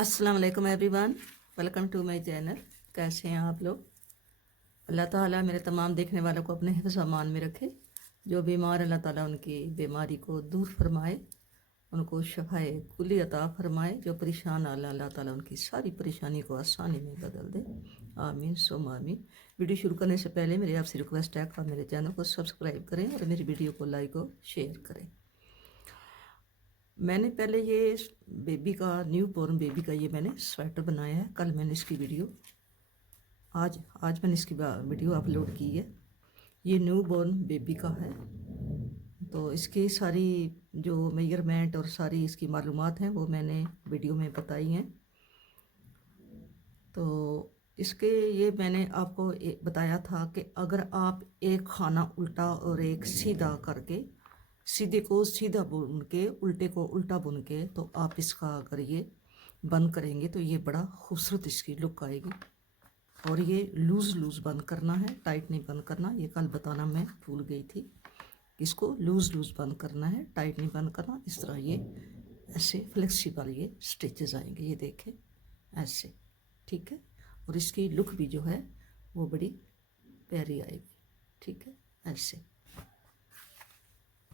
अस्सलाम वालेकुम everyone, welcome to my channel. कैसे हैं आप लोग? अल्लाह ताला मेरे तमाम देखने वालों को अपने हिफ्ज़ अमान में रखे। जो बीमार, अल्लाह ताला उनकी बीमारी को दूर फरमाए, उनको शफ़ाए कुली अता फरमाए। जो परेशान, अल्लाह ताला उनकी सारी परेशानी को आसानी में बदल दे। आमीन सुम आमीन। वीडियो शुरू करने से पहले मेरी आपसे रिक्वेस्ट है कि आप मेरे चैनल को सब्सक्राइब करें और मेरी वीडियो को लाइक और शेयर करें। मैंने पहले ये बेबी का, न्यू बॉर्न बेबी का ये मैंने स्वेटर बनाया है। कल मैंने इसकी वीडियो, आज आज मैंने इसकी वीडियो अपलोड की है। ये न्यू बॉर्न बेबी का है। तो इसकी सारी जो मेजरमेंट और सारी इसकी मालूमात हैं वो मैंने वीडियो में बताई हैं। तो इसके ये मैंने आपको बताया था कि अगर आप एक खाना उल्टा और एक सीधा करके, सीधे को सीधा बुन के उल्टे को उल्टा बुन के, तो आप इसका अगर ये बंद करेंगे तो ये बड़ा खूबसूरत इसकी लुक आएगी। और ये लूज़ लूज़ बंद करना है, टाइट नहीं बंद करना। ये कल बताना मैं भूल गई थी। इसको लूज़ लूज़ बंद करना है, टाइट नहीं बंद करना। इस तरह ये ऐसे फ्लेक्सिबल ये स्टिचेस आएंगे, ये देखें ऐसे, ठीक है। और इसकी लुक भी जो है वो बड़ी प्यारी आएगी, ठीक है, ऐसे।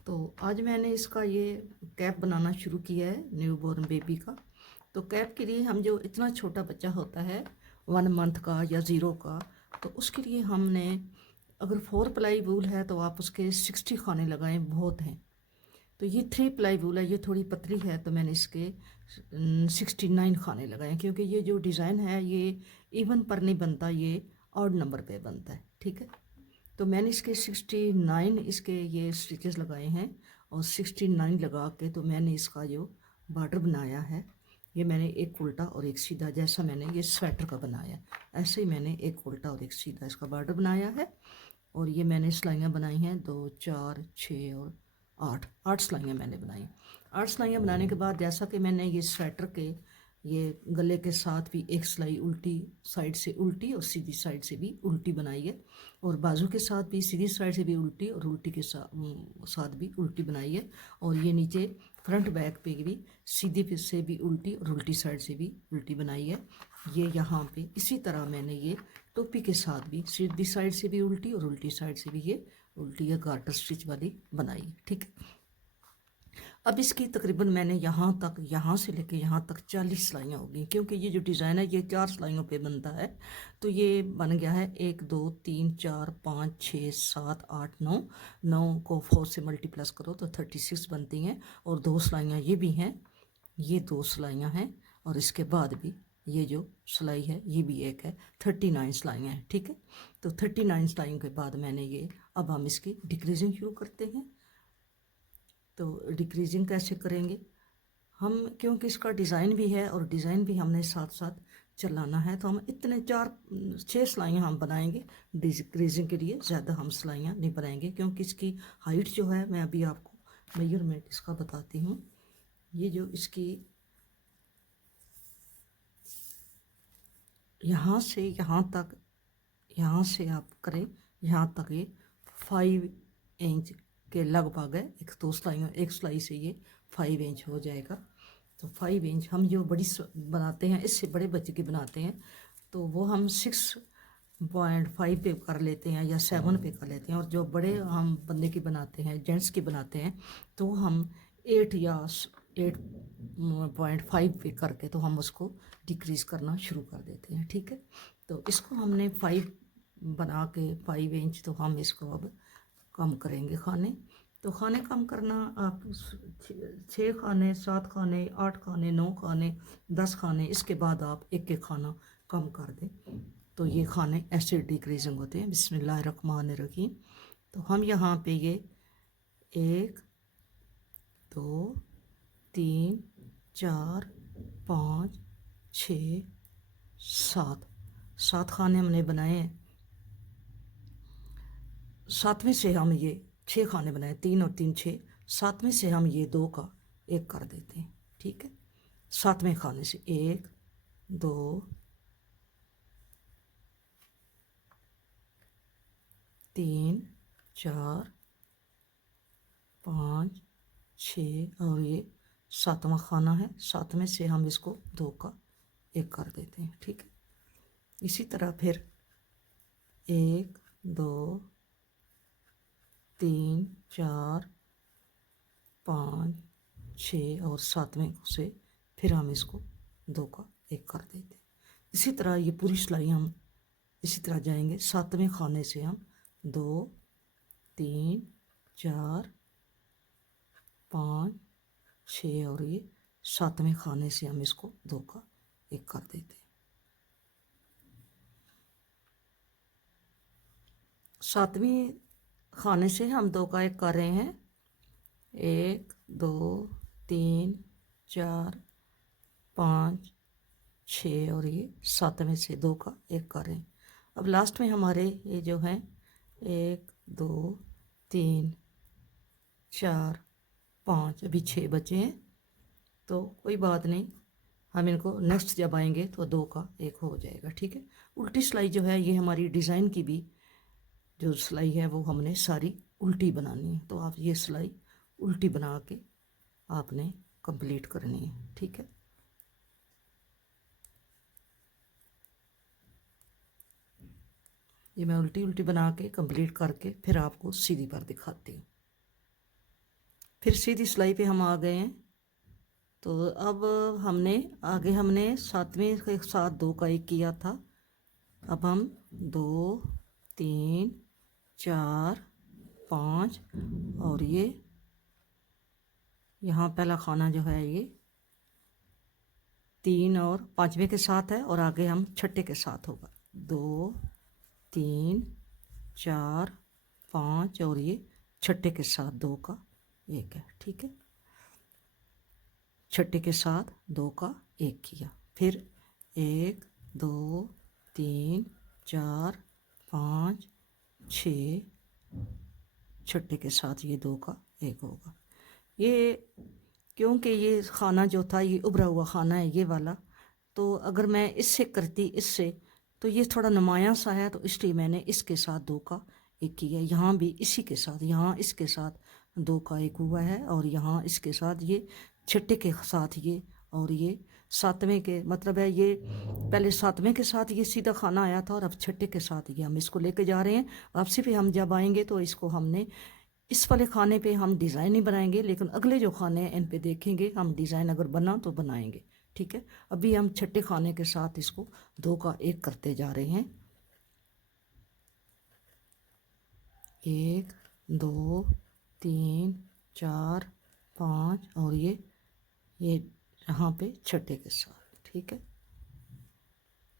तो आज मैंने इसका ये कैप बनाना शुरू किया है न्यू बॉर्न बेबी का। तो कैप के लिए हम, जो इतना छोटा बच्चा होता है 1 मंथ का या 0 का, तो उसके लिए हमने, अगर 4 प्लाई वूल है तो आप उसके 60 खाने लगाएं, बहुत हैं। तो ये 3 प्लाई वूल है, ये थोड़ी पतली है, तो मैंने इसके 69 खाने लगाए, क्योंकि ये जो डिज़ाइन है ये इवन पर नहीं बनता, ये ऑड नंबर पे बनता है, ठीक है। तो मैंने इसके 69 इसके ये स्टिचेस लगाए हैं। और 69 लगा के तो मैंने इसका जो बॉर्डर बनाया है, ये मैंने एक उल्टा और एक सीधा, जैसा मैंने ये स्वेटर का बनाया है ऐसे ही मैंने एक उल्टा और एक सीधा इसका बॉर्डर बनाया है। और ये मैंने सिलाइयाँ बनाई हैं 2, 4, 6 और 8 सिलाइयाँ मैंने बनाई। 8 सिलाइयाँ बनाने के बाद, जैसा कि मैंने ये स्वेटर के ये गले के साथ भी एक सिलाई उल्टी साइड से उल्टी और सीधी साइड से भी उल्टी बनाई है। और बाजू के साथ भी सीधी साइड से भी उल्टी और उल्टी के साथ भी उल्टी बनाई है। और ये नीचे फ्रंट बैक पे भी सीधी पे से भी उल्टी और उल्टी साइड से भी उल्टी बनाई है। ये यहाँ पे इसी तरह मैंने ये टोपी के साथ भी सीधी साइड से भी उल्टी और उल्टी साइड से भी ये उल्टी या गार्टर स्टिच वाली बनाई है, ठीक है। अब इसकी तकरीबन मैंने यहाँ तक, यहाँ से लेके यहाँ तक 40 सिलाइयाँ होगी, क्योंकि ये जो डिज़ाइन है ये 4 सिलाइयों पे बनता है। तो ये बन गया है 1, 2, 3, 4, 5, 6, 7, 8, 9, 9 को 4 से मल्टीप्लस करो तो 36 बनती हैं। और 2 सिलाइयाँ ये भी हैं, ये 2 सिलाइयाँ हैं। और इसके बाद भी ये जो सिलाई है ये भी एक है, 39 सिलाइयाँ हैं, ठीक है। तो 39 सिलाइयों के बाद मैंने ये, अब हम इसकी डिक्रीजिंग शुरू करते हैं। तो डिक्रीजिंग कैसे करेंगे हम, क्योंकि इसका डिज़ाइन भी है और डिज़ाइन भी हमने साथ साथ चलाना है, तो हम इतने 4-6 सिलाइयाँ हम बनाएंगे डिक्रीजिंग के लिए। ज़्यादा हम सिलाइयाँ नहीं बनाएंगे, क्योंकि इसकी हाइट जो है, मैं अभी आपको मेजरमेंट इसका बताती हूँ। ये जो इसकी यहाँ से यहाँ तक, यहाँ से आप करें यहाँ तक, ये 5 इंच के लगभग है। एक सिलाई से ये 5 इंच हो जाएगा। तो 5 इंच हम जो बड़ी बनाते हैं, इससे बड़े बच्चे की बनाते हैं, तो वो हम 6.5 पे कर लेते हैं या 7 पे कर लेते हैं। और जो बड़े हम बंदे की बनाते हैं, जेंट्स की बनाते हैं, तो हम 8 या 8.5 पे करके तो हम उसको डिक्रीज़ करना शुरू कर देते हैं, ठीक है। तो इसको हमने 5 बना के 5 इंच, तो हम इसको अब कम करेंगे खाने। तो खाने कम करना, आप 6 खाने, 7 खाने, 8 खाने, 9 खाने, 10 खाने, इसके बाद आप एक एक खाना कम कर दें। तो ये खाने ऐसे डिक्रीजिंग होते हैं। बिस्मिल्लाहिर्रहमानिर्रहीम। तो हम यहाँ पे ये 1, 2, 3, 4, 5, 6, 7 खाने हमने बनाए हैं। 7वें से हम ये 6 खाने बनाए, 3 और 3 6। 7वें से हम ये 2 का 1 कर देते हैं, ठीक है। 7वें खाने से 1, 2, 3, 4, 5, 6 और ये 7वां खाना है। 7वें से हम इसको 2 का एक कर देते हैं। ठीक है, इसी तरह फिर 1 2 3 4 5 6 और 7वें से फिर हम इसको 2 का 1 कर देते हैं। इसी तरह ये पूरी सिलाई हम इसी तरह जाएंगे। 7वें खाने से हम 2 3 4 5 6 और ये 7वें खाने से हम इसको 2 का 1 कर देते हैं। 7वें खाने से हम 2 का 1 कर रहे हैं। 1 2 3 4 5 6 और ये 7वें से 2 का 1 कर रहे हैं। अब लास्ट में हमारे ये जो हैं 1 2 3 4 5 अभी 6 बचे हैं, तो कोई बात नहीं, हम इनको नेक्स्ट जब आएंगे तो 2 का 1 हो जाएगा। ठीक है, उल्टी सिलाई जो है ये हमारी डिज़ाइन की भी जो सिलाई है वो हमने सारी उल्टी बनानी है। तो आप ये सिलाई उल्टी बना के आपने कंप्लीट करनी है। ठीक है, ये मैं उल्टी उल्टी बना के कंप्लीट करके फिर आपको सीधी पर दिखाती हूँ। फिर सीधी सिलाई पे हम आ गए हैं। तो अब हमने 7वें के साथ 2 का 1 किया था। अब हम 2 3 4 5 और ये यहाँ पहला खाना जो है ये 3 और 5वें के साथ है, और आगे हम छठे के साथ होगा। 2 3 4 5 और ये छठे के साथ 2 का 1 है। ठीक है, छठे के साथ 2 का 1 किया। फिर 1 2 3 4 5 6 छठे के साथ ये 2 का 1 होगा। ये क्योंकि ये खाना जो था ये उभरा हुआ खाना है ये वाला, तो अगर मैं इससे करती इससे तो ये थोड़ा नुमाया सा है, तो इसलिए मैंने इसके साथ 2 का 1 किया। यहाँ भी इसी के साथ, यहाँ इसके साथ 2 का 1 हुआ है, और यहाँ इसके साथ ये छठे के साथ ये, और ये 7वें के मतलब है ये पहले 7वें के साथ ये सीधा खाना आया था, और अब छठे के साथ ये हम इसको लेके जा रहे हैं। वापसी पे हम जब आएंगे तो इसको हमने इस वाले खाने पे हम डिज़ाइन नहीं बनाएंगे, लेकिन अगले जो खाने हैं इन पे देखेंगे हम डिज़ाइन, अगर बना तो बनाएंगे। ठीक है, अभी हम छठे खाने के साथ इसको 2 का 1 करते जा रहे हैं। 1 2 3 4 5 और ये यहाँ पे छठे के साथ। ठीक है,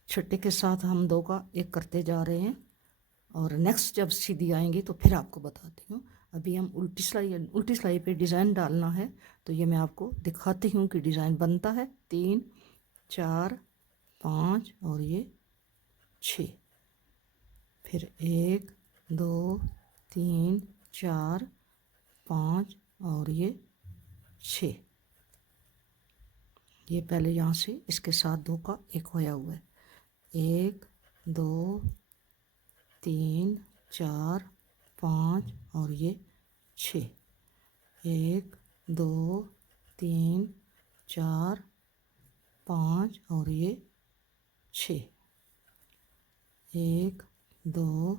छठे के साथ हम 2 का 1 करते जा रहे हैं, और नेक्स्ट जब सीधी आएंगी तो फिर आपको बताती हूँ। अभी हम उल्टी सिलाई पे डिज़ाइन डालना है, तो ये मैं आपको दिखाती हूँ कि डिज़ाइन बनता है। 3 4 5 और ये 6, फिर 1 2 3 4 5 और ये 6। ये पहले यहाँ से इसके साथ 2 का 1 होया हुआ है। 1 2 3 4 5 और ये 6। 1 2 3 4 5 और ये 6। 1 2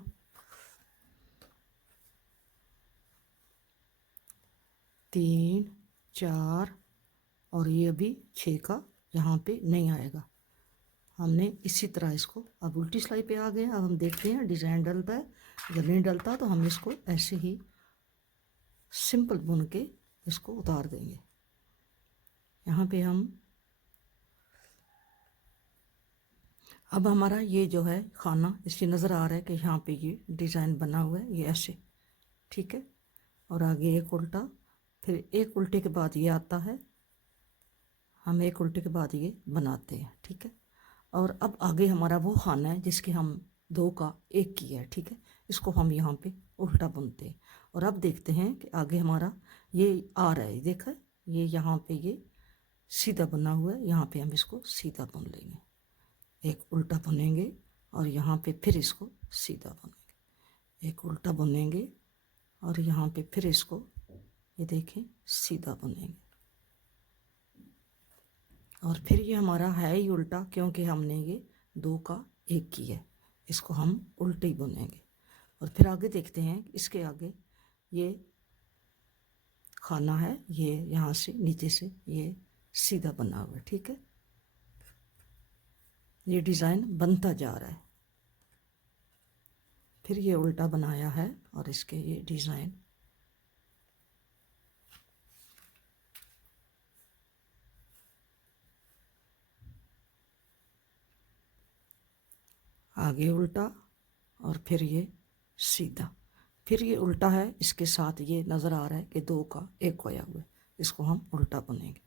3 4 और ये अभी 6 का यहाँ पे नहीं आएगा। हमने इसी तरह इसको, अब उल्टी सिलाई पे आ गए। अब हम देखते हैं डिज़ाइन डलता है, अगर नहीं डलता तो हम इसको ऐसे ही सिंपल बुन के इसको उतार देंगे। यहाँ पे हम अब हमारा ये जो है खाना इससे नज़र आ रहा है कि यहाँ पे ये डिज़ाइन बना हुआ है, ये ऐसे। ठीक है, और आगे एक उल्टा, फिर एक उल्टे के बाद ये आता है, हम एक उल्टे के बाद ये बनाते हैं। ठीक है, और अब आगे हमारा वो खाना है जिसके हम 2 का 1 किया है। ठीक है, इसको हम यहाँ पे उल्टा बुनते हैं, और अब देखते हैं कि आगे हमारा ये आ रहा है। देखा, ये यहाँ पे ये सीधा बना हुआ है, यहाँ पे हम इसको सीधा बुन लेंगे। एक उल्टा बुनेंगे और यहाँ पे फिर इसको सीधा बुनेंगे, एक उल्टा बुनेंगे और यहाँ पे फिर इसको ये देखें सीधा बुनेंगे। और फिर ये हमारा है ही उल्टा, क्योंकि हमने ये 2 का 1 किया है, इसको हम उल्टे ही बुनेंगे। और फिर आगे देखते हैं, इसके आगे ये खाना है, ये यहाँ से नीचे से ये सीधा बना हुआ है, ठीक है। ये डिज़ाइन बनता जा रहा है, फिर ये उल्टा बनाया है और इसके ये डिज़ाइन आगे उल्टा और फिर ये सीधा, फिर ये उल्टा है, इसके साथ ये नज़र आ रहा है कि 2 का 1 खोया हुआ है, इसको हम उल्टा बुनेंगे।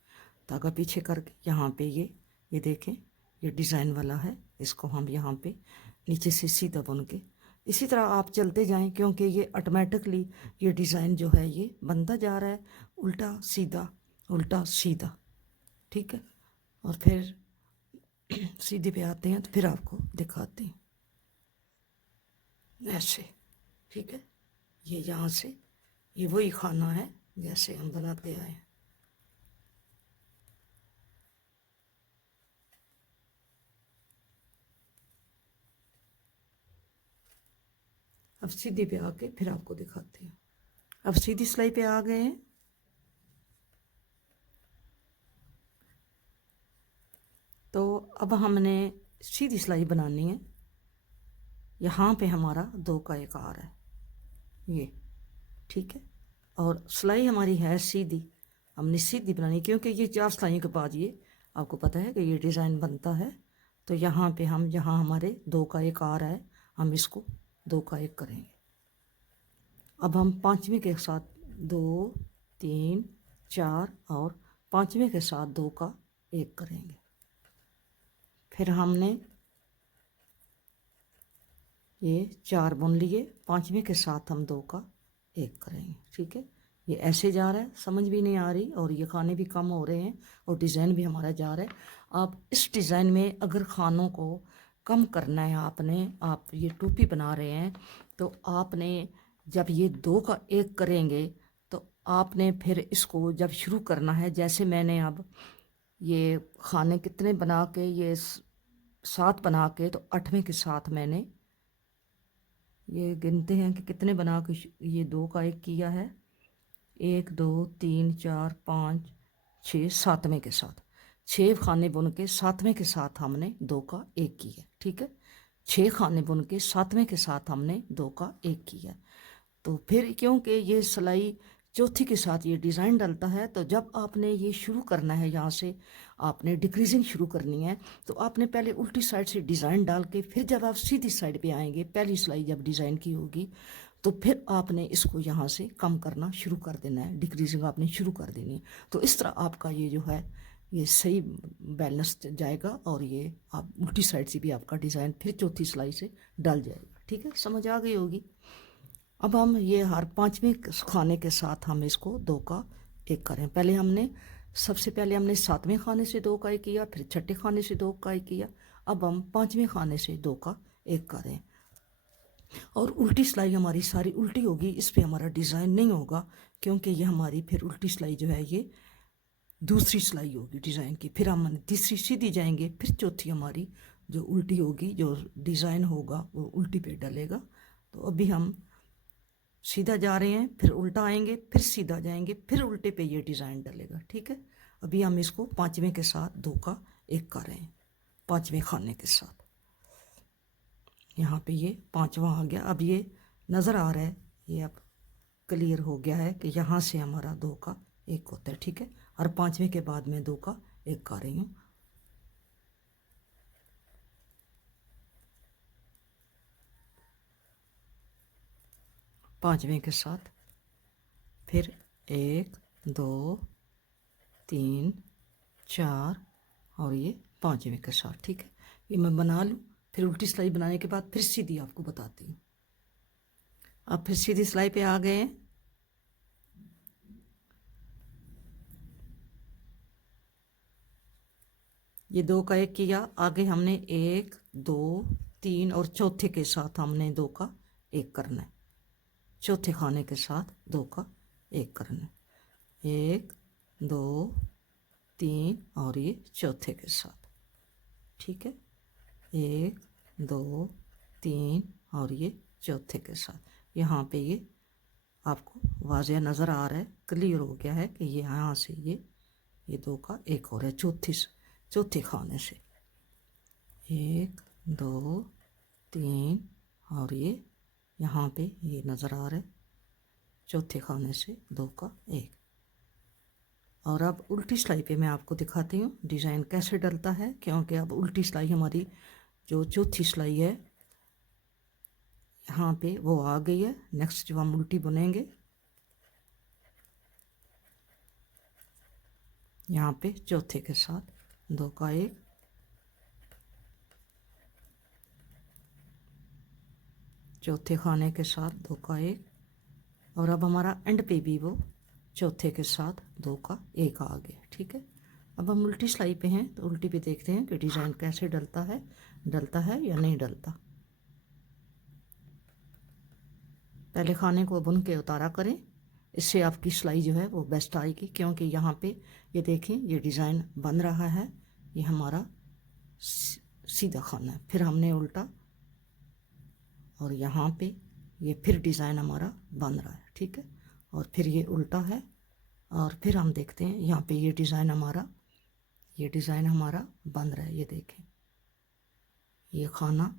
धागा पीछे करके यहाँ पे ये देखें, ये डिज़ाइन वाला है, इसको हम यहाँ पे नीचे से सीधा बुन के इसी तरह आप चलते जाएं, क्योंकि ये ऑटोमेटिकली ये डिज़ाइन जो है ये बनता जा रहा है, उल्टा सीधा, ठीक है। और फिर सीधे पे आते हैं तो फिर आपको दिखाते हैं ऐसे, ठीक है। ये यहाँ से ये वही खाना है जैसे हम बनाते आए हैं। अब सीधी पे आके फिर आपको दिखाते हैं। अब सीधी सिलाई पे आ गए हैं, तो अब हमने सीधी सिलाई बनानी है। यहाँ पे हमारा 2 का 1 आ रहा है ये, ठीक है। और सिलाई हमारी है सीधी, हमने सीधी बनानी, क्योंकि ये 4 सिलाइयों के बाद ये आपको पता है कि ये डिज़ाइन बनता है। तो यहाँ पे हम जहाँ हमारे 2 का 1 आ रहा है, हम इसको 2 का 1 करेंगे। अब हम पाँचवें के साथ 2 3 4 और पाँचवें के साथ 2 का 1 करेंगे। फिर हमने ये 4 बुन लिए, पाँचवें के साथ हम 2 का 1 करेंगे, ठीक है। ये ऐसे जा रहा है, समझ भी नहीं आ रही, और ये खाने भी कम हो रहे हैं और डिज़ाइन भी हमारा जा रहा है। आप इस डिज़ाइन में अगर खानों को कम करना है आपने, आप ये टोपी बना रहे हैं, तो आपने जब ये 2 का 1 करेंगे तो आपने फिर इसको जब शुरू करना है, जैसे मैंने अब ये खाने कितने बना के, ये 7 बना के, तो 8वें के साथ मैंने ये गिनते हैं कि कितने बना के ये 2 का 1 किया है, 1 2 3 4 5 6 7वें के साथ 6 खाने बुन के 7वें के साथ हमने 2 का 1 किया, ठीक है। 6 खाने बुन के 7वें के साथ हमने 2 का 1 किया। तो फिर क्योंकि ये सिलाई चौथी के साथ ये डिज़ाइन डलता है, तो जब आपने ये शुरू करना है, यहाँ से आपने डिक्रीजिंग शुरू करनी है, तो आपने पहले उल्टी साइड से डिज़ाइन डाल के फिर जब आप सीधी साइड पे आएंगे, पहली सिलाई जब डिज़ाइन की होगी, तो फिर आपने इसको यहाँ से कम करना शुरू कर देना है, डिक्रीजिंग आपने शुरू कर देनी है। तो इस तरह आपका ये जो है ये सही बैलेंस जाएगा, और ये आप उल्टी साइड से भी आपका डिज़ाइन फिर चौथी सिलाई से डल जाएगा, ठीक है। समझ आ गई होगी। अब हम ये हर पाँचवें खाने के साथ हम इसको 2 का 1 करें। पहले हमने सबसे पहले हमने 7वें खाने से 2 का 1 किया, फिर छठे खाने से 2 का 1 किया। अब हम 5वें खाने से 2 का 1 करें, और उल्टी सिलाई हमारी सारी उल्टी होगी, इस पे हमारा डिज़ाइन नहीं होगा, क्योंकि ये हमारी फिर उल्टी सिलाई जो है ये दूसरी सिलाई होगी डिज़ाइन की। फिर हम तीसरी सीधी जाएंगे, फिर चौथी हमारी जो उल्टी होगी, जो डिज़ाइन होगा वो उल्टी पे डलेगा। तो अभी हम सीधा जा रहे हैं, फिर उल्टा आएंगे, फिर सीधा जाएंगे, फिर उल्टे पे ये डिज़ाइन डलेगा, ठीक है। अभी हम इसको 5वें के साथ 2 का 1 कर रहे हैं, 5वें खाने के साथ। यहाँ पे ये 5वां आ गया। अब ये नज़र आ रहा है, ये अब क्लियर हो गया है कि यहाँ से हमारा 2 का 1 होता है, ठीक है। और 5वें के बाद मैं 2 का 1 कर रही हूँ। पाँचवें के साथ फिर 1 2 3 4 और ये 5वें के साथ, ठीक है। ये मैं बना लूँ, फिर उल्टी सिलाई बनाने के बाद फिर सीधी आपको बताती हूँ। अब फिर सीधी सिलाई पे आ गए हैं। ये 2 का 1 किया, आगे हमने 1 2 3 और चौथे के साथ हमने 2 का 1 करना है। चौथे खाने के साथ 2 का 1 करना है। 1 2 3 और ये चौथे के साथ, ठीक है। 1 2 3 और ये चौथे के साथ। यहाँ पे ये आपको वाज़ेह नज़र आ रहा है, क्लियर हो गया है कि ये यहाँ से ये 2 का एक और है चौथे खाने से। 1 2 3 और ये यहाँ पे ये नज़र आ रहा है चौथे खाने से 2 का 1। और अब उल्टी सिलाई पे मैं आपको दिखाती हूँ डिज़ाइन कैसे डलता है, क्योंकि अब उल्टी सिलाई हमारी जो चौथी सिलाई है यहाँ पे वो आ गई है। नेक्स्ट जब हम उल्टी बुनेंगे यहाँ पे चौथे के साथ 2 का 1, चौथे खाने के साथ 2 का 1, और अब हमारा एंड पे भी वो चौथे के साथ 2 का 1 आ गया, ठीक है। अब हम उल्टी सिलाई पे हैं तो उल्टी पे देखते हैं कि डिज़ाइन कैसे डलता है या नहीं डलता। पहले खाने को बुन के उतारा करें, इससे आपकी सिलाई जो है वो बेस्ट आएगी। क्योंकि यहाँ पे ये देखें ये डिज़ाइन बन रहा है, ये हमारा सीधा खाना है, फिर हमने उल्टा और यहाँ पे ये फिर डिज़ाइन हमारा बन रहा है, ठीक है। और फिर ये उल्टा है और फिर हम देखते हैं यहाँ पे ये डिज़ाइन हमारा बन रहा है। ये देखें ये खाना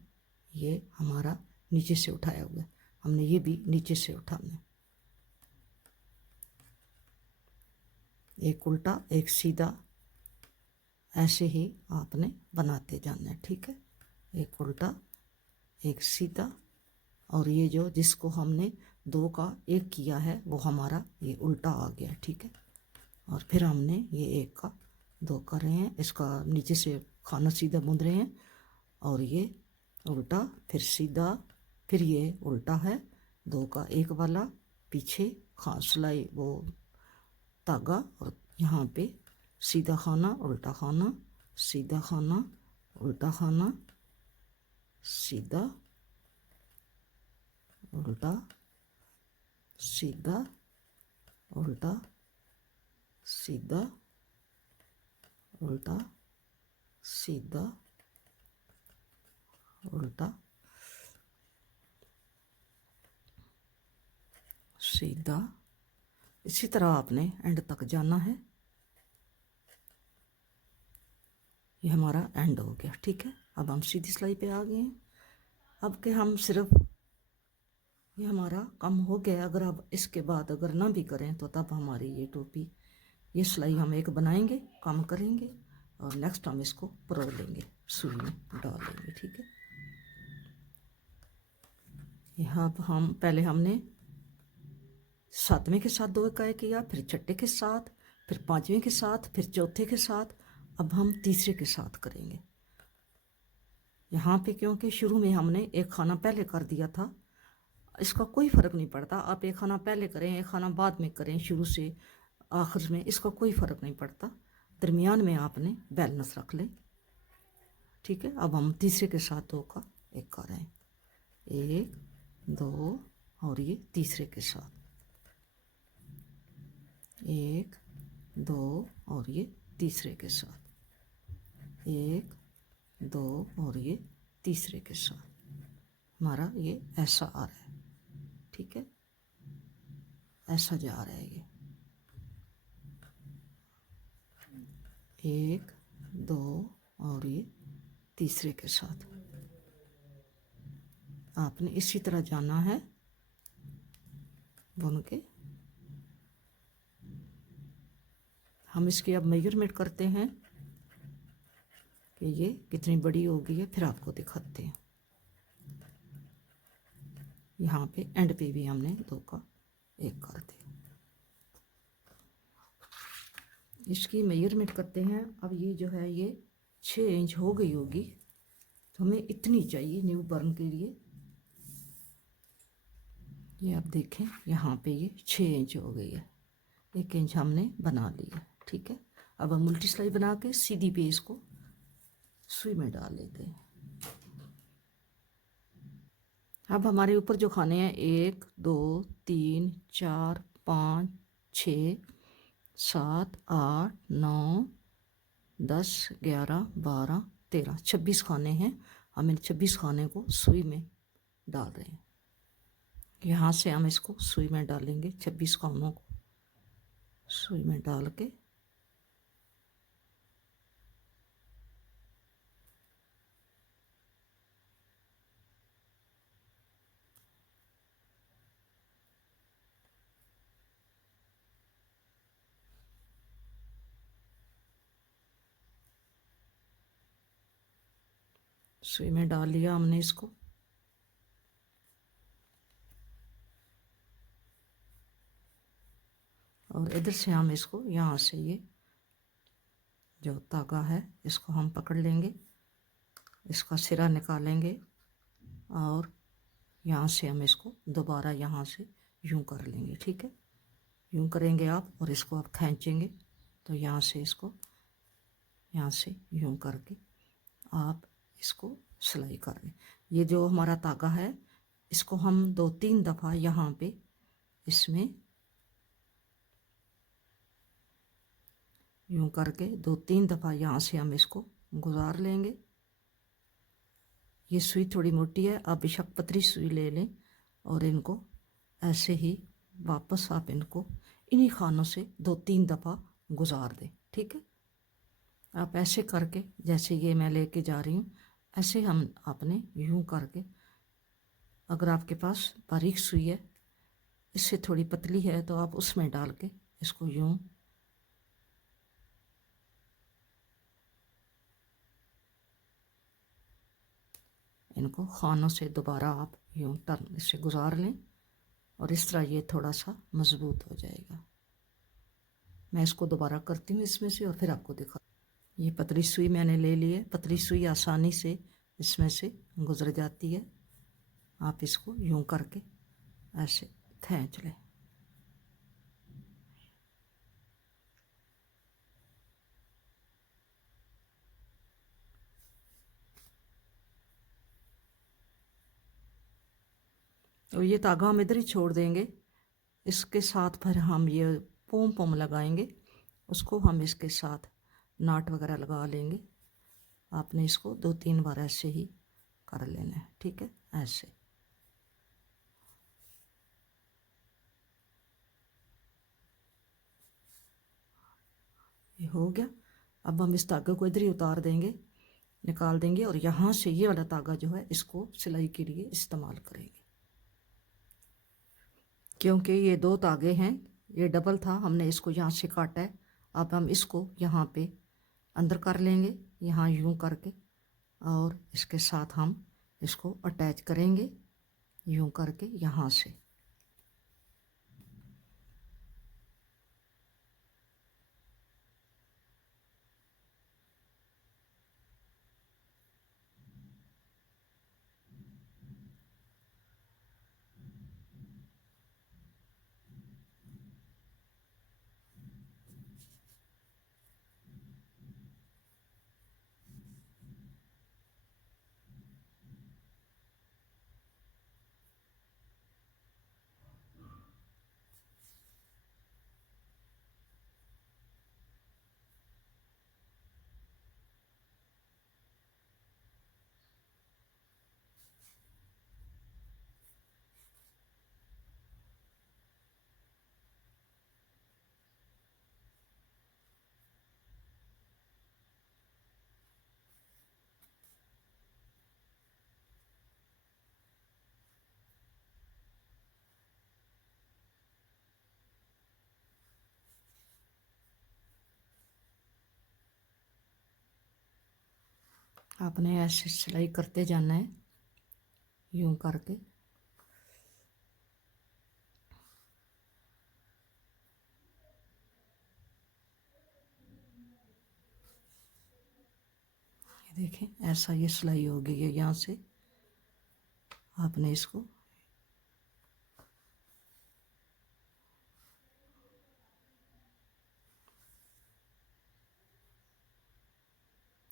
ये हमारा नीचे से उठाया हुआ है, हमने ये भी नीचे से उठाना है। एक उल्टा एक सीधा ऐसे ही आपने बनाते जाना है, ठीक है। एक उल्टा एक सीधा, और ये जो जिसको हमने 2 का 1 किया है वो हमारा ये उल्टा आ गया, ठीक है। और फिर हमने ये 1 का 2 कर रहे हैं, इसका नीचे से खाना सीधा बुन रहे हैं और ये उल्टा फिर सीधा, फिर ये उल्टा है 2 का 1 वाला, पीछे सिलाई वो धागा और यहाँ पे सीधा खाना उल्टा खाना, सीधा खाना उल्टा खाना, सीधा उल्टा सीधा उल्टा सीधा उल्टा सीधा उल्टा सीधा। इसी तरह आपने एंड तक जाना है। ये हमारा एंड हो गया, ठीक है। अब हम सीधी सिलाई पे आ गए हैं। अब के हम सिर्फ ये हमारा काम हो गया। अगर अब इसके बाद अगर ना भी करें तो तब हमारी ये टोपी ये सिलाई हम एक बनाएंगे, काम करेंगे और नेक्स्ट हम इसको परोड़ लेंगे, सुई में डाल लेंगे, ठीक है। यहाँ अब हम पहले हमने 7वें के साथ 2 का 1 किया, फिर छठे के साथ, फिर 5वें के साथ, फिर चौथे के साथ। अब हम तीसरे के साथ करेंगे यहाँ पे, क्योंकि शुरू में हमने एक खाना पहले कर दिया था। इसका कोई फ़र्क नहीं पड़ता, आप एक खाना पहले करें एक खाना बाद में करें, शुरू से आखिर में, इसका कोई फ़र्क नहीं पड़ता। दरमियान में आपने बैलेंस रख लें, ठीक है। अब हम तीसरे के साथ 2 का 1 कर रहे हैं, 1 2 और ये तीसरे के साथ 1 2 और ये तीसरे के साथ 1 2 और ये तीसरे के साथ। हमारा ये ऐसा आ रहा है, ठीक है, ऐसा जा रहा है ये 1 2 और ये तीसरे के साथ। आपने इसी तरह जाना है बुन के। हम इसकी अब मेजरमेंट करते हैं कि ये कितनी बड़ी हो गई है, फिर आपको दिखाते हैं। यहाँ पे एंड पे भी हमने 2 का 1 कर दिया। इसकी मेजरमेंट करते हैं। अब ये जो है ये 6 इंच हो गई होगी, तो हमें इतनी चाहिए न्यू बर्न के लिए। ये आप देखें यहाँ पे ये 6 इंच हो गई है, 1 इंच हमने बना लिया, ठीक है। अब हम उल्टी सिलाई बना के सीधी पे इसको सुई में डाल लेते हैं। अब हमारे ऊपर जो खाने हैं 1 2 3 4 5 6 7 8 9 10, 11, 12, 13, 26 खाने हैं। हम इन 26 खाने को सुई में डाल रहे हैं। यहाँ से हम इसको सुई में डालेंगे, 26 खानों को सुई में डाल के सुई में डाल लिया हमने इसको। और इधर से हम इसको यहाँ से ये जो धागा है इसको हम पकड़ लेंगे, इसका सिरा निकालेंगे और यहाँ से हम इसको दोबारा यहाँ से यूं कर लेंगे। ठीक है, यूं करेंगे आप और इसको आप खींचेंगे तो यहाँ से इसको यहाँ से यूं करके आप इसको सिलाई कर लें। ये जो हमारा धागा है इसको हम 2-3 दफ़ा यहाँ पे इसमें यूं करके 2-3 दफ़ा यहाँ से हम इसको गुजार लेंगे। ये सुई थोड़ी मोटी है, आप बेशक पतली सुई ले लें और इनको ऐसे ही वापस आप इनको इन्हीं खानों से 2-3 दफ़ा गुजार दें। ठीक है, आप ऐसे करके जैसे ये मैं लेके जा रही हूँ ऐसे हम आपने यूं करके, अगर आपके पास बारीक सुई है इससे थोड़ी पतली है तो आप उसमें डाल के इसको यूं इनको खानों से दोबारा आप यूं टर्न से गुजार लें और इस तरह ये थोड़ा सा मज़बूत हो जाएगा। मैं इसको दोबारा करती हूँ इसमें से और फिर आपको दिखा। ये पतली सुई मैंने ले ली है, पतली सुई आसानी से इसमें से गुजर जाती है। आप इसको यूं करके ऐसे खींच लें। और ये धागा हम इधर ही छोड़ देंगे। इसके साथ फिर हम ये पोम पोम लगाएंगे, उसको हम इसके साथ नाट वगैरह लगा लेंगे। आपने इसको 2-3 बार ऐसे ही कर लेना है। ठीक है, ऐसे ये हो गया। अब हम इस धागे को इधर ही उतार देंगे, निकाल देंगे और यहाँ से ये वाला धागा जो है इसको सिलाई के लिए इस्तेमाल करेंगे। क्योंकि ये 2 धागे हैं, ये डबल था, हमने इसको यहाँ से काटा है। अब हम इसको यहाँ पे अंदर कर लेंगे, यहाँ यूं करके, और इसके साथ हम इसको अटैच करेंगे यूं करके यहाँ से। आपने ऐसे सिलाई करते जाना है यूं करके। ये देखें ऐसा ये सिलाई हो गई है। यहाँ से आपने इसको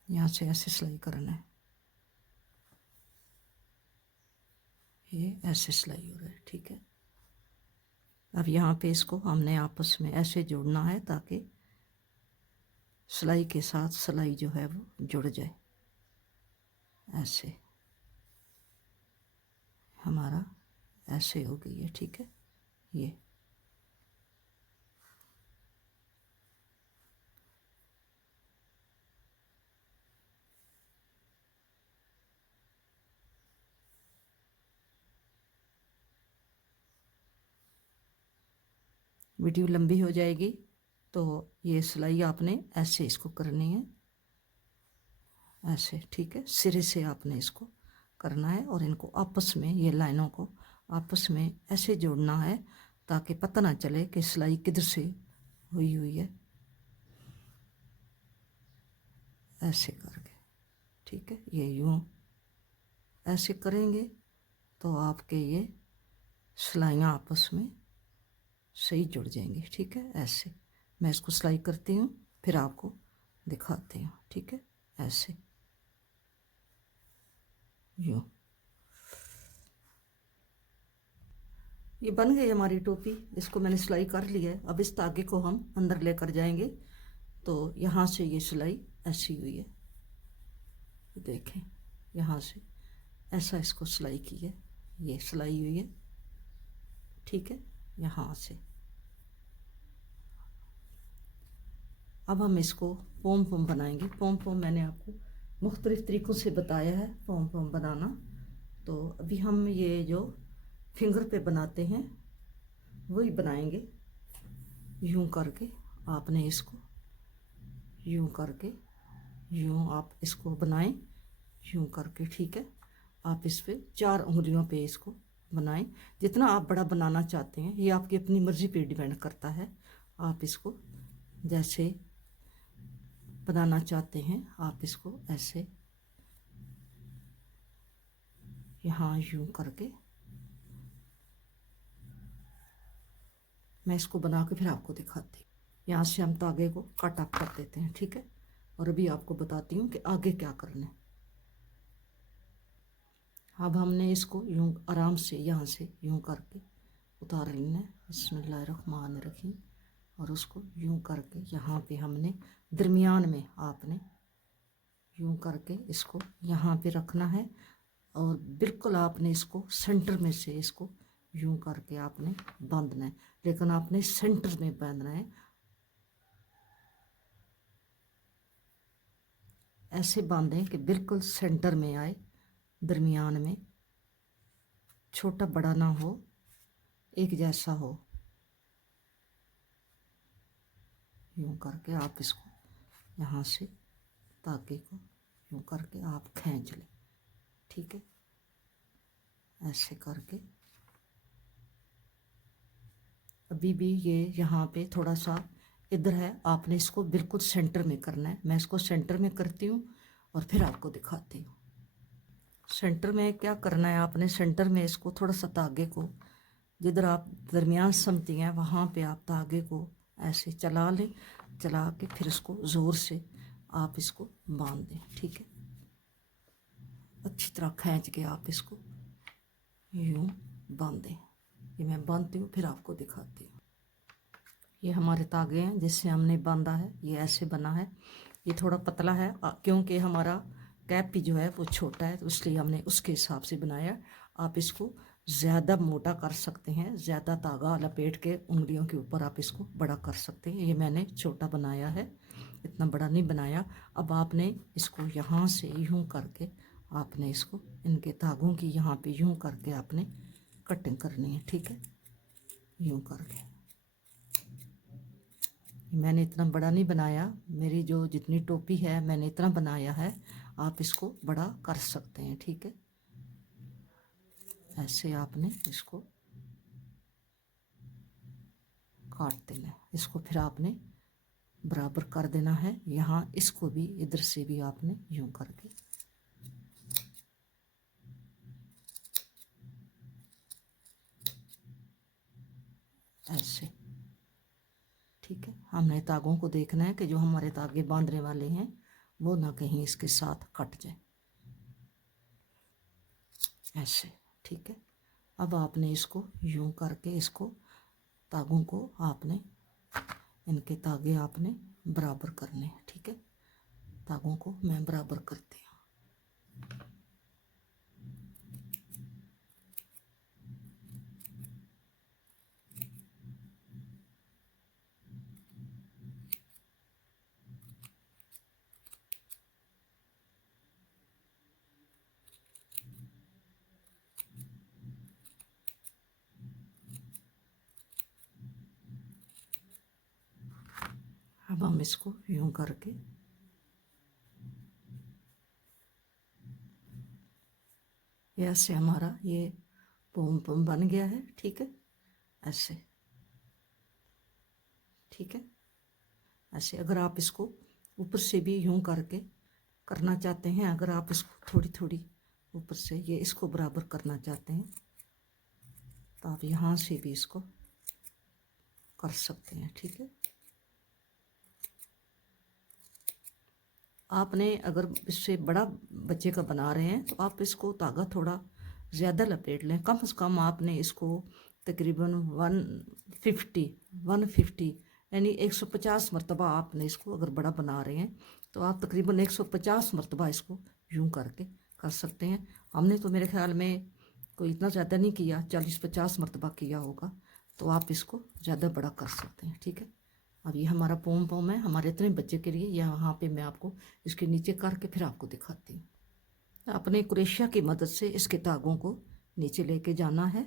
यहाँ से ऐसे सिलाई करना है। ये ऐसे सिलाई हो रहा है। ठीक है, अब यहाँ पे इसको हमने आपस में ऐसे जोड़ना है ताकि सिलाई के साथ सिलाई जो है वो जुड़ जाए। ऐसे हमारा ऐसे हो गई है, ठीक है। ये वीडियो लंबी हो जाएगी तो ये सिलाई आपने ऐसे इसको करनी है, ऐसे, ठीक है। सिरे से आपने इसको करना है और इनको आपस में, ये लाइनों को आपस में ऐसे जोड़ना है ताकि पता ना चले कि सिलाई किधर से हुई है। ऐसे करके, ठीक है। ये यूँ ऐसे करेंगे तो आपके ये सिलाइयाँ आपस में सही जुड़ जाएंगी, ठीक है। ऐसे मैं इसको सिलाई करती हूँ फिर आपको दिखाती हूँ, ठीक है। ऐसे यूँ ये बन गई हमारी टोपी। इसको मैंने सिलाई कर ली है। अब इस धागे को हम अंदर लेकर जाएंगे तो यहाँ से ये सिलाई ऐसी हुई है, देखें। यहाँ से ऐसा इसको सिलाई की है, ये सिलाई हुई है, ठीक है। यहाँ से अब हम इसको पोम पोम बनाएंगे। पोम पोम मैंने आपको मुख्तलिफ़ तरीक़ों से बताया है पोम पोम बनाना। तो अभी हम ये जो फिंगर पे बनाते हैं वही बनाएंगे। यूं करके आपने इसको यूं करके, यूं आप इसको बनाएं, यूं करके, ठीक है। आप इस पे 4 उंगलियों पे इसको बनाएं। जितना आप बड़ा बनाना चाहते हैं ये आपकी अपनी मर्ज़ी पे डिपेंड करता है। आप इसको जैसे बनाना चाहते हैं आप इसको ऐसे यहाँ यूं करके, मैं इसको बना के फिर आपको दिखाती हूँ। यहाँ से हम धागे को कट ऑफ कर देते हैं, ठीक है। और अभी आपको बताती हूँ कि आगे क्या करना है। अब हमने इसको यूं आराम से यहाँ से यूं करके उतार लेना है। बिस्मिल्लाहिर्रहमानिर्रहीम। और उसको यूं करके यहाँ पे हमने दरमियान में आपने यूं करके इसको यहाँ पे रखना है और बिल्कुल आपने इसको सेंटर में से इसको यूं करके आपने बांधना है, लेकिन आपने सेंटर में बांधना है। ऐसे बांधें कि बिल्कुल सेंटर में आए, दरमियान में, छोटा बड़ा ना हो, एक जैसा हो। यूं करके आप इसको यहाँ से धागे को यूं करके आप खींच लें, ठीक है। ऐसे करके अभी भी ये यहाँ पे थोड़ा सा इधर है, आपने इसको बिल्कुल सेंटर में करना है। मैं इसको सेंटर में करती हूँ और फिर आपको दिखाती हूँ। सेंटर में क्या करना है, आपने सेंटर में इसको थोड़ा सा धागे को जिधर आप दरमियान समती हैं वहाँ पे आप धागे को ऐसे चला लें, चला के फिर इसको ज़ोर से आप इसको बांध दें, ठीक है। अच्छी तरह खींच के आप इसको यूँ बांध दें। ये मैं बांधती हूँ फिर आपको दिखाती हूँ। ये हमारे धागे हैं जिससे हमने बांधा है, ये ऐसे बना है। ये थोड़ा पतला है क्योंकि हमारा कैप भी जो है वो छोटा है, तो इसलिए हमने उसके हिसाब से बनाया। आप इसको ज़्यादा मोटा कर सकते हैं, ज़्यादा धागा लपेट के उंगलियों के ऊपर आप इसको बड़ा कर सकते हैं। ये मैंने छोटा बनाया है, इतना बड़ा नहीं बनाया। अब आपने इसको यहाँ से यूँ करके आपने इसको इनके धागों की यहाँ पे यूँ करके आपने कटिंग करनी है, ठीक है। यूँ करके मैंने इतना बड़ा नहीं बनाया, मेरी जो जितनी टोपी है मैंने इतना बनाया है। आप इसको बड़ा कर सकते हैं, ठीक है। ऐसे आपने इसको काट देना है, इसको फिर आपने बराबर कर देना है। यहाँ इसको भी इधर से भी आपने यूं करके ऐसे, ठीक है। हमने धागों को देखना है कि जो हमारे धागे बांधने वाले हैं वो ना कहीं इसके साथ कट जाए, ऐसे, ठीक है। अब आपने इसको यूं करके इसको धागों को आपने इनके धागे आपने बराबर करने हैं। ठीक है, धागों को मैं बराबर करती हूँ। अब हम इसको यूं करके ऐसे हमारा ये पोम पोम बन गया है। ठीक है, ऐसे। ठीक है, ऐसे। अगर आप इसको ऊपर से भी यूं करके करना चाहते हैं, अगर आप इसको थोड़ी थोड़ी ऊपर से ये इसको बराबर करना चाहते हैं तो आप यहाँ से भी इसको कर सकते हैं। ठीक है, आपने अगर इससे बड़ा बच्चे का बना रहे हैं तो आप इसको धागा थोड़ा ज़्यादा लपेट लें। कम से कम आपने इसको तकरीबन 150 यानी 150 मरतबा आपने इसको, अगर बड़ा बना रहे हैं तो आप तकरीबन 150 मरतबा इसको यूं करके कर सकते हैं। हमने तो मेरे ख्याल में कोई इतना ज़्यादा नहीं किया, 40-50 मरतबा किया होगा, तो आप इसको ज़्यादा बड़ा कर सकते हैं। ठीक है, अब ये हमारा पोम पोम है हमारे इतने बच्चे के लिए। यहाँ पे मैं आपको इसके नीचे करके फिर आपको दिखाती हूँ। अपने क्रोशिया की मदद से इसके धागों को नीचे लेके जाना है।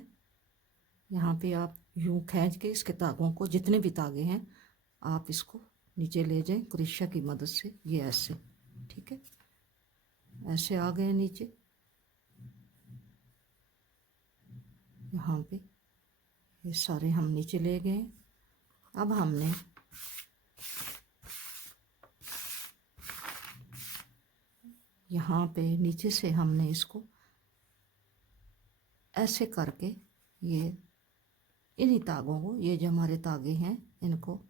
यहाँ पे आप यूं खींच के इसके धागों को, जितने भी धागे हैं, आप इसको नीचे ले जाएं क्रोशिया की मदद से। ये ऐसे। ठीक है, ऐसे आ गए नीचे। यहाँ पे ये सारे हम नीचे ले गए। अब हमने यहाँ पे नीचे से हमने इसको ऐसे करके ये इन्हीं धागों को, ये जो हमारे धागे हैं, इनको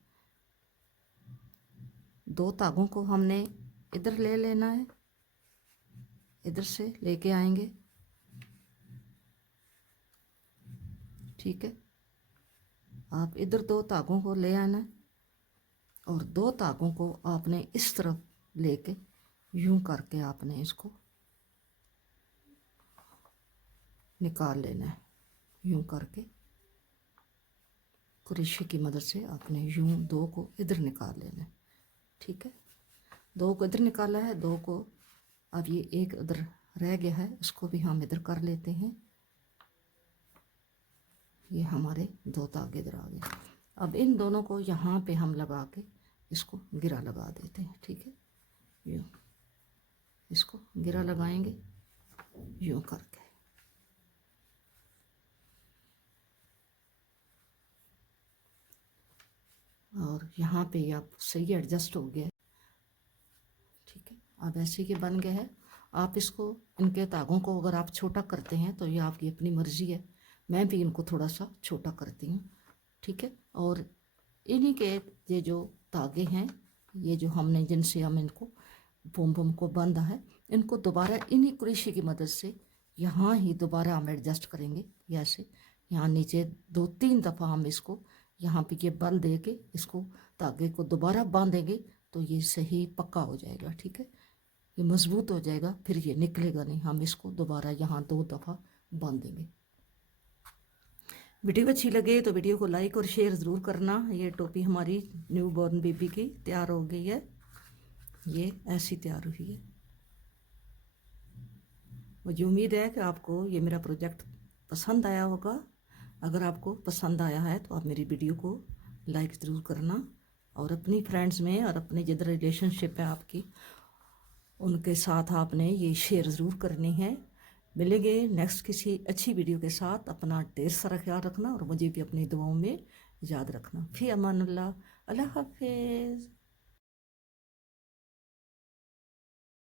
2 धागों को हमने इधर ले लेना है, इधर से लेके आएंगे। ठीक है, आप इधर 2 धागों को ले आना है और 2 धागों को आपने इस तरफ लेके यूं करके आपने इसको निकाल लेना है। यूं करके क्रोशिया की मदद से आपने यूं 2 को इधर निकाल लेना है। ठीक है, 2 को इधर निकाला है, 2 को, अब ये एक उधर रह गया है, उसको भी हम इधर कर लेते हैं। ये हमारे 2 धागे इधर आ गए। अब इन दोनों को यहाँ पे हम लगा के इसको गिरा लगा देते हैं। ठीक है, यूं इसको गिरा लगाएंगे यूं करके। और यहाँ पे आप सही एडजस्ट हो गया। ठीक है, अब ऐसे ये बन गया है। आप इसको, इनके धागों को अगर आप छोटा करते हैं तो ये आपकी अपनी मर्जी है। मैं भी इनको थोड़ा सा छोटा करती हूँ। ठीक है, और इन्हीं के ये जो धागे हैं, ये जो हमने, जिनसे हम इनको पोम पोम को बांधा है, इनको दोबारा इन्हीं क्रोशिया की मदद से यहाँ ही दोबारा हम एडजस्ट करेंगे। ऐसे यहाँ नीचे 2-3 दफ़ा हम इसको यहाँ पे ये बल दे के इसको धागे को दोबारा बांधेंगे तो ये सही पक्का हो जाएगा। ठीक है, ये मजबूत हो जाएगा, फिर ये निकलेगा नहीं। हम इसको दोबारा यहाँ 2 दफ़ा बांधेंगे। वीडियो अच्छी लगे तो वीडियो को लाइक और शेयर ज़रूर करना। ये टोपी हमारी न्यू बॉर्न बेबी की तैयार हो गई है। ये ऐसी तैयार हुई है। मुझे उम्मीद है कि आपको ये मेरा प्रोजेक्ट पसंद आया होगा। अगर आपको पसंद आया है तो आप मेरी वीडियो को लाइक ज़रूर करना और अपनी फ्रेंड्स में और अपने जिधर रिलेशनशिप है आपकी, उनके साथ आपने ये शेयर ज़रूर करनी है। मिलेंगे नेक्स्ट किसी अच्छी वीडियो के साथ। अपना ढेर सारा ख्याल रखना और मुझे भी अपनी दुआओं में याद रखना। फ़ी अमानुल्लाह, अल्लाह हाफिज़।